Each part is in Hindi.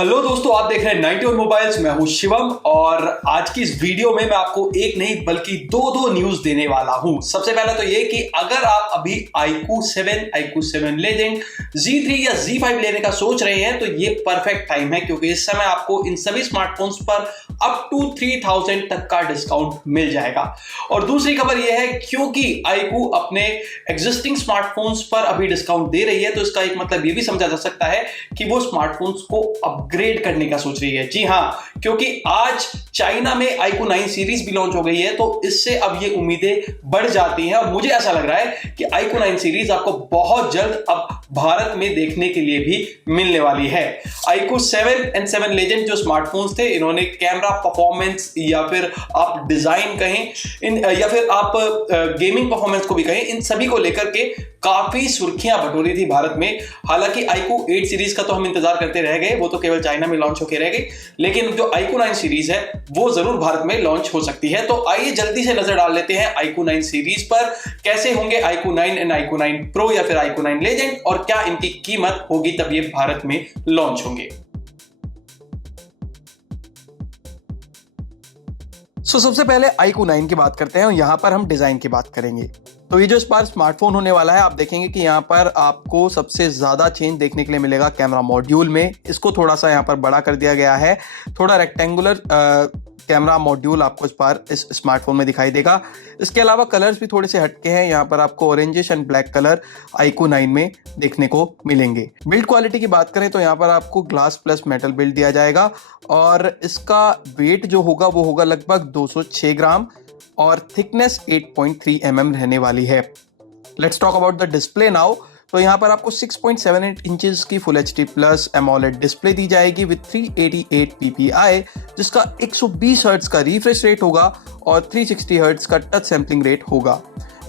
हेलो दोस्तों, आप देख रहे हैं 91 मोबाइल्स। मैं हूं शिवम और आज की इस वीडियो में मैं आपको एक नहीं बल्कि दो न्यूज देने वाला हूं। सबसे पहले तो ये कि अगर आप अभी iQOO 7 लेजेंड Z3 या Z5 लेने का सोच रहे हैं तो ये परफेक्ट टाइम है, क्योंकि इस समय आपको इन सभी स्मार्टफोन्स पर अप टू 3000 तक का डिस्काउंट मिल जाएगा। और दूसरी खबर यह है क्योंकि iQOO अपने एग्जिस्टिंग स्मार्टफोन्स पर अभी डिस्काउंट दे रही है, तो इसका एक मतलब ये भी समझा जा सकता है कि वो स्मार्टफोन्स को अपग्रेड करने का सोच रही है। जी हां, क्योंकि आज चाइना में iQOO 9 सीरीज भी लॉन्च हो गई है, तो इससे अब ये उम्मीदें बढ़ जाती हैं और मुझे ऐसा लग रहा है कि iQOO 9 सीरीज आपको बहुत जल्द अब भारत में देखने के लिए भी मिलने वाली है। iQOO 7 and 7 लेजेंड जो स्मार्टफोन्स थे, इन्होंने कैमरा परफॉर्मेंस या फिर आप डिजाइन कहें या फिर आप गेमिंग परफॉर्मेंस को भी कहें, इन सभी को लेकर के काफी सुर्खियां बटोरी थी भारत में। हालांकि iQOO 8 सीरीज का तो हम इंतजार करते रह गए, वो तो केवल चाइना में लॉन्च होकर रह गई, लेकिन जो iQOO 9 सीरीज है वो जरूर भारत में लॉन्च हो सकती है। तो आइए जल्दी से नजर डाल लेते हैं iQOO 9 सीरीज पर। कैसे होंगे iQOO 9 एंड iQOO 9 Pro या फिर iQOO 9 लेजेंड, और क्या इनकी कीमत होगी तब ये भारत में लॉन्च होंगे। सबसे पहले iQOO 9 की बात करते हैं और यहां पर हम डिजाइन की बात करेंगे। तो ये जो इस बार स्मार्टफोन होने वाला है, आप देखेंगे कि यहाँ पर आपको सबसे ज्यादा चेंज देखने के लिए मिलेगा कैमरा मॉड्यूल में। इसको थोड़ा सा यहाँ पर बड़ा कर दिया गया है, थोड़ा रेक्टेंगुलर कैमरा मॉड्यूल आपको इस बार इस स्मार्टफोन में दिखाई देगा। इसके अलावा कलर्स भी थोड़े से हटके हैं, यहाँ पर आपको orangish and black colour iQOO 9 में देखने को मिलेंगे। बिल्ड क्वालिटी की बात करें तो यहाँ पर आपको ग्लास प्लस मेटल बिल्ड दिया जाएगा और इसका वेट जो होगा वो होगा लगभग 206 ग्राम और थिकनेस 8.3 mm रहने वाली है। Let's talk about the display now. तो यहाँ पर आपको 6.78 इंचेस की full HD plus AMOLED display दी जाएगी विद 388 ppi, जिसका 120 हर्ट्ज का रिफ्रेश रेट होगा और 360 हर्ट्ज का टच सैंपलिंग रेट होगा।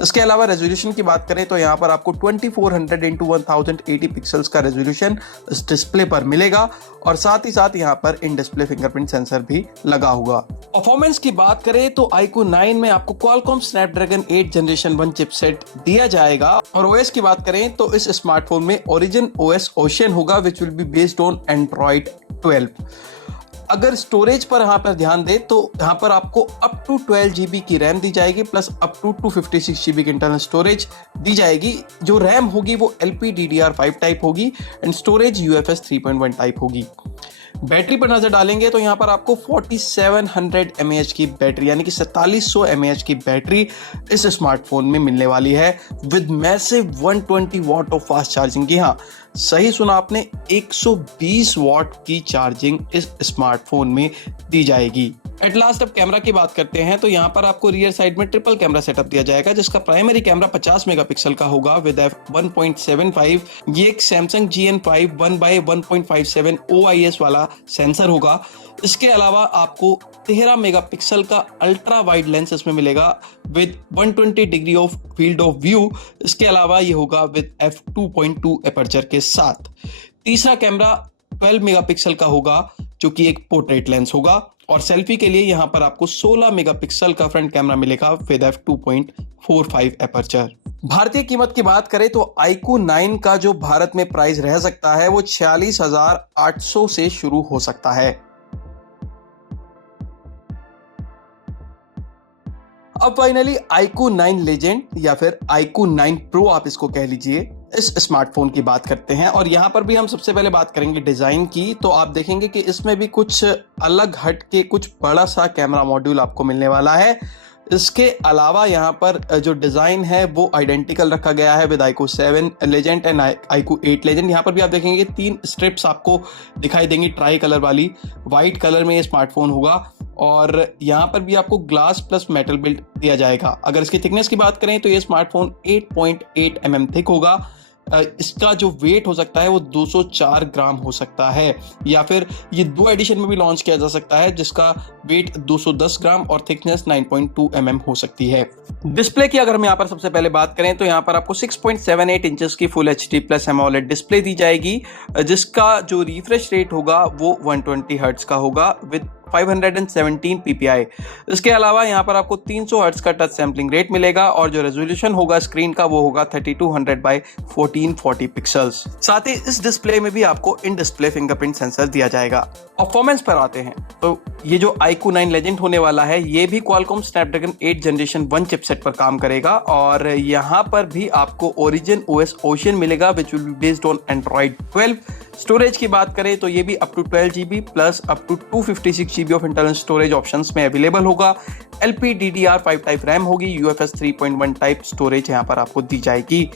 इसके अलावा रेजोल्यूशन की बात करें तो यहाँ पर आपको 2400 x 1080 पिक्सल्स का रेजोल्यूशन इस डिस्प्ले पर मिलेगा और साथ ही साथ यहाँ पर इन डिस्प्ले फिंगरप्रिंट सेंसर भी लगा हुआ। परफॉर्मेंस की बात करें तो iQOO 9 में आपको Qualcomm Snapdragon 8 जनरेशन 1 चिपसेट दिया जाएगा और OS की बात करें तो इस स्मार्टफोन में Origin OS Ocean होगा विच will be based on Android 12। अगर स्टोरेज पर यहाँ पर ध्यान दें तो यहाँ पर आपको अप टू 12 GB की रैम दी जाएगी प्लस अप टू 256 GB की इंटरनल स्टोरेज दी जाएगी। जो रैम होगी वो LPDDR5 टाइप होगी एंड स्टोरेज UFS 3.1 टाइप होगी। बैटरी पर नजर डालेंगे तो यहाँ पर आपको 4700 mAh की बैटरी यानी कि 4700 mAh की बैटरी इस स्मार्टफोन में मिलने वाली है with massive 120 what of fast charging की। हाँ, सही सुना आपने, 120 वॉट की चार्जिंग इस स्मार्टफोन में दी जाएगी। एट लास्ट अब कैमरा की बात करते हैं तो यहाँ पर आपको रियर साइड में ट्रिपल कैमरा सेटअप दिया जाएगा, जिसका प्राइमरी कैमरा 50 मेगापिक्सल का होगा विद f1.75। ये एक Samsung GN5 1x1.57 OIS वाला सेंसर होगा। इसके अलावा आपको 13 मेगापिक्सल का अल्ट्रा वाइड लेंस इसमें मिलेगा with 120 degree of field of view. इसके अलावा ये होगा विद f2.2 एपर्चर के साथ। तीसरा कैमरा 12 मेगापिक्सल का होगा जो कि एक पोर्ट्रेट लेंस होगा और सेल्फी के लिए यहां पर आपको 16 मेगापिक्सल का फ्रंट कैमरा मिलेगा विद f2.45 एपर्चर। भारतीय कीमत की बात करें तो iQOO 9 का जो भारत में प्राइस रह सकता है वो 46,800 से शुरू हो सकता है। अब फाइनली iQOO 9 लेजेंड या फिर iQOO 9 Pro आप इसको कह लीजिए, इस स्मार्टफोन की बात करते हैं और यहाँ पर भी हम सबसे पहले बात करेंगे डिजाइन की। तो आप देखेंगे कि इसमें भी कुछ अलग हट के कुछ बड़ा सा कैमरा मॉड्यूल आपको मिलने वाला है। इसके अलावा यहाँ पर जो डिजाइन है वो आइडेंटिकल रखा गया है with iQOO 7 legend and iQOO 8 legend. यहाँ पर भी आप देखेंगे 3 स्ट्रिप्स आपको दिखाई देंगी ट्राई कलर वाली, व्हाइट कलर में ये स्मार्टफोन होगा और यहाँ पर भी आपको ग्लास प्लस मेटल बिल्ड दिया जाएगा। अगर इसकी थिकनेस की बात करें तो ये स्मार्टफोन 8.8 mm थिक होगा। इसका जो वेट हो सकता है वो 204 ग्राम हो सकता है, या फिर ये 2 एडिशन में भी लॉन्च किया जा सकता है जिसका वेट 210 ग्राम और थिकनेस 9.2 mm हो सकती है। डिस्प्ले की अगर हम यहाँ पर सबसे पहले बात करें तो यहाँ पर आपको 6.78 इंचेस की full HD plus AMOLED display दी जाएगी, जिसका जो रिफ्रेश रेट होगा वो 120 हर्ट्ज का होगा विद 517 ppi। इसके अलावा यहाँ पर आपको 300 हर्ट्ज का टच सैम्पलिंग रेट मिलेगा और जो रेजोल्यूशन होगा स्क्रीन का वो होगा 3200 बाय 1440 पिक्सल्स। साथ ही इस डिस्प्ले में भी आपको इन डिस्प्ले फिंगरप्रिंट सेंसर दिया जाएगा। परफॉर्मेंस पर आते हैं तो ये जो iQOO 9 लेजेंड होने वाला है ये भी Qualcomm Snapdragon 8 जनरेशन 1 चिपसेट पर काम करेगा और यहाँ पर भी आपको Origin OS Ocean मिलेगा which will be based on Android 12। Storage की बात करें तो ये भी up to 12 GB plus up to 256 GB of internal storage options में अवेलेबल होगा। LPDDR5 टाइप रैम होगी, UFS 3.1 टाइप स्टोरेज यहाँ पर आपको दी जाएगी।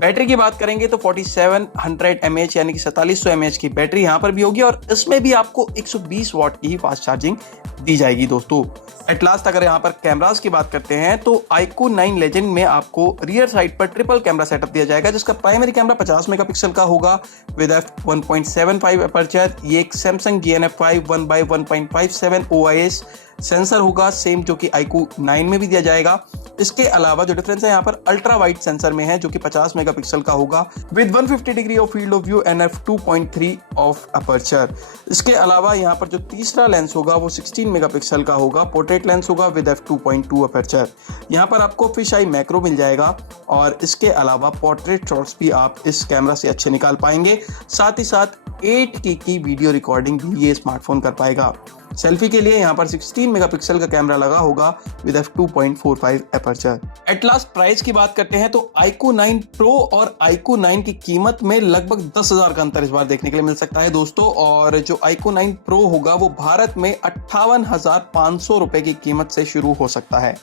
बैटरी की बात करेंगे तो 4700 mAh यानी कि 4700 mAh की बैटरी यहाँ पर भी होगी और इसमें भी आपको 120 वाट की ही फास्ट चार्जिंग दी जाएगी दोस्तों। एट लास्ट अगर यहाँ पर कैमरास की बात करते हैं तो iQOO 9 लेजेंड में आपको रियर साइड पर ट्रिपल कैमरा सेटअप दिया जाएगा जिसका प्राइमरी कैमरा 50 मेगापिक्सल का होगा विद f1.75 अपर्चर। ये एक Samsung GNF5 1x1.57 OIS sensor होगा सेम जो कि iQOO 9 में भी दिया जाएगा। इसके अलावा जो डिफरेंस है यहाँ पर अल्ट्रा वाइड सेंसर में है जो कि 50 मेगापिक्सल का होगा with 150 degree of field of view and f2.3 of aperture. इसके अलावा यहाँ पर जो तीसरा लेंस होगा वो 16 मेगापिक्सल का होगा, पोर्ट्रेट लेंस होगा विद f2.2 अपर्चर। यहाँ पर आपको फिश आई मैक्रो मिल जाएगा और इसके अलावा पोर्ट्रेट शॉट्स भी आप इस कैमरा से अच्छे निकाल पाएंगे। साथ ही साथ 8K की वीडियो रिकॉर्डिंग भी ये स्मार्टफोन कर पाएगा। सेल्फी के लिए यहाँ पर 16 मेगापिक्सल का कैमरा लगा होगा with f2.45 aperture. At last price की बात करते हैं तो iQOO 9 Pro और iQOO 9 की कीमत में लगभग 10,000 का अंतर इस बार देखने के लिए मिल सकता है दोस्तों। और जो iQOO 9 Pro होगा वो भारत में 58,500 रुपए की कीमत से शुरू हो सकता है।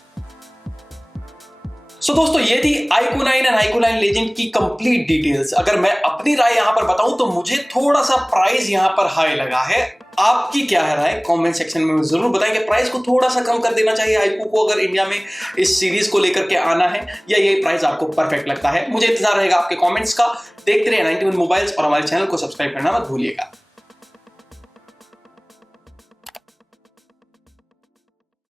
सो दोस्तों ये थी iQOO 9 एंड iQOO 9 लेजेंड की कंप्लीट डिटेल्स। अगर मैं अपनी राय यहां पर बताऊं तो मुझे थोड़ा सा प्राइस यहां पर हाई लगा है। आपकी क्या है राय कमेंट सेक्शन में जरूर बताएं कि प्राइस को थोड़ा सा कम कर देना चाहिए iQOO को अगर इंडिया में इस सीरीज को लेकर के आना है या ये प्राइस आपको परफेक्ट लगता है। मुझे इंतजार रहेगा आपके कमेंट्स का। देखते रहे 91 मोबाइल्स और हमारे चैनल को सब्सक्राइब करना मत भूलिएगा।